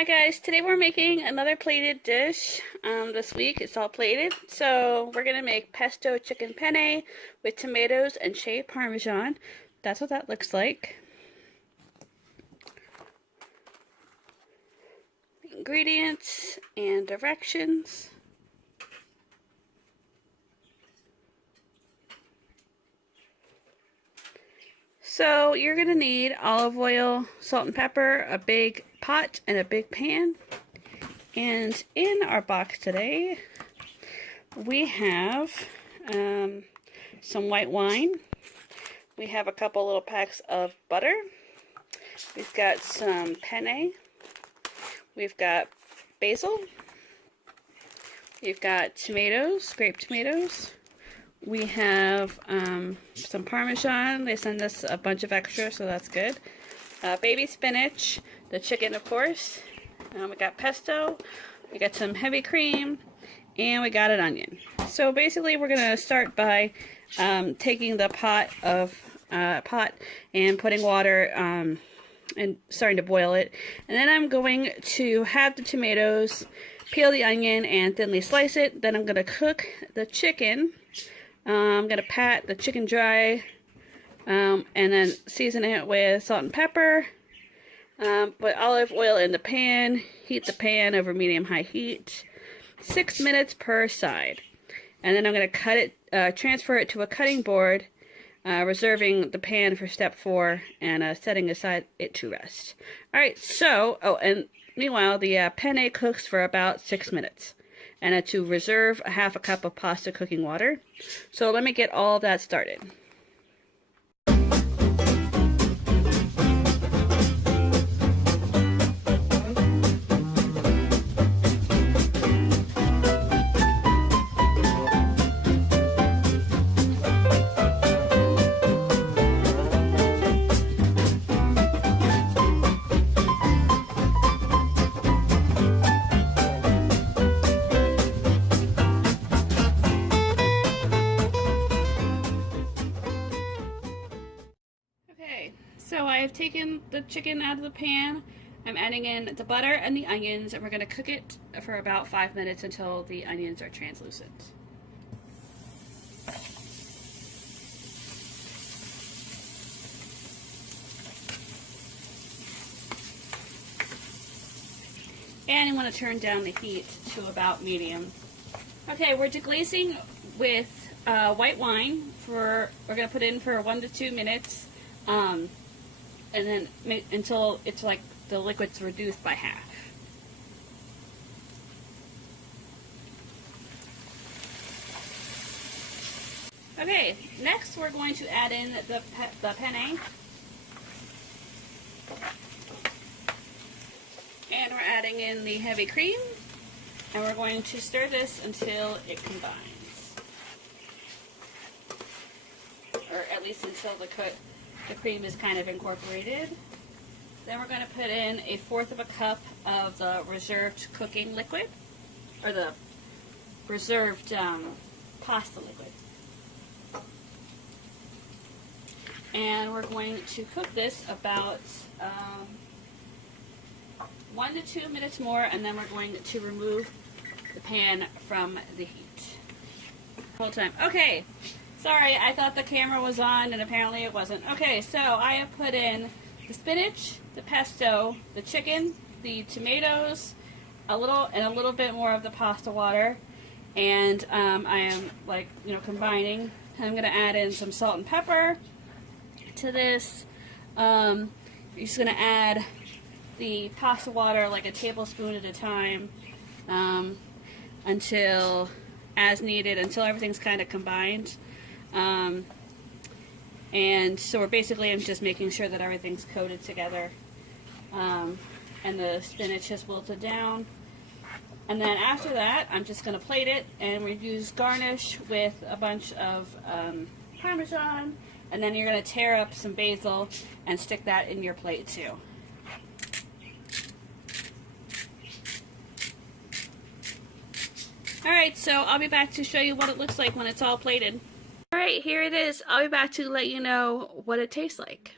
Hi guys, today we're making another plated dish. This week it's all plated. So we're gonna make pesto chicken penne with tomatoes and shaved Parmesan. That's what that looks like. Ingredients and directions. So you're gonna need olive oil, salt and pepper, a big pot and a big pan. And in our box today, we have some white wine. We have a couple little packs of butter. We've got some penne. We've got basil. We've got tomatoes, grape tomatoes. We have some Parmesan. They send us a bunch of extra, so that's good. Baby spinach, the chicken, of course. We got pesto. We got some heavy cream, and we got an onion. So basically, we're gonna start by taking the pot and putting water and starting to boil it. And then I'm going to have the tomatoes, peel the onion, and thinly slice it. Then I'm gonna cook the chicken. I'm going to pat the chicken dry and then season it with salt and pepper. Put olive oil in the pan. Heat the pan over medium-high heat. 6 minutes per side. And then I'm going to cut it, transfer it to a cutting board, reserving the pan for step 4 and setting aside it to rest. Alright, so, and meanwhile the penne cooks for about 6 minutes. And to reserve a half a cup of pasta cooking water. So let me get all of that started. So I have taken the chicken out of the pan. I'm adding in the butter and the onions, and we're going to cook it for about 5 minutes until the onions are translucent. And you want to turn down the heat to about medium. Okay, we're deglazing with white wine. We're going to put in for 1 to 2 minutes. And then until it's like the liquid's reduced by half. Okay, next we're going to add in the penne. And we're adding in the heavy cream. And we're going to stir this until it combines. Or at least until the cream is kind of incorporated. Then we're going to put in 1/4 of a cup of the reserved cooking liquid, or the reserved pasta liquid. And we're going to cook this about 1 to 2 minutes more, and then we're going to remove the pan from the heat. Whole time. Okay. Sorry, I thought the camera was on, and apparently it wasn't. Okay, so I have put in the spinach, the pesto, the chicken, the tomatoes, a little bit more of the pasta water, and I am combining. I'm going to add in some salt and pepper to this. You're just going to add the pasta water like a tablespoon at a time until as needed, until everything's kind of combined. And so I'm just making sure that everything's coated together, and the spinach has wilted down. And then after that, I'm just going to plate it, and we use garnish with a bunch of Parmesan, and then you're going to tear up some basil and stick that in your plate too. Alright, so I'll be back to show you what it looks like when it's all plated. Alright, here it is. I'll be back to let you know what it tastes like.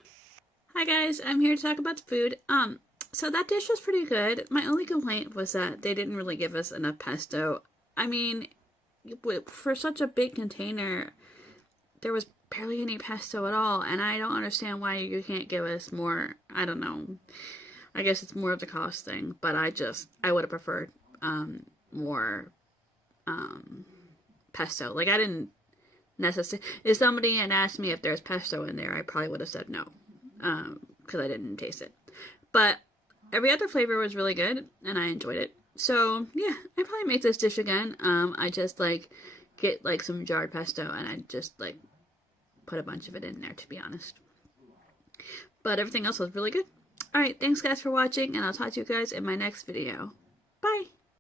Hi guys, I'm here to talk about the food. So that dish was pretty good. My only complaint was that they didn't really give us enough pesto. I mean, for such a big container, there was barely any pesto at all, and I don't understand why you can't give us more. I don't know. I guess it's more of the cost thing, but I would have preferred more pesto. Like, I didn't necessarily. If somebody had asked me if there's pesto in there, I probably would have said no, because I didn't taste it. But every other flavor was really good, and I enjoyed it. So yeah, I probably make this dish again. I just like get like some jarred pesto, and I just like put a bunch of it in there, to be honest. But everything else was really good. Alright, thanks guys for watching, and I'll talk to you guys in my next video. Bye!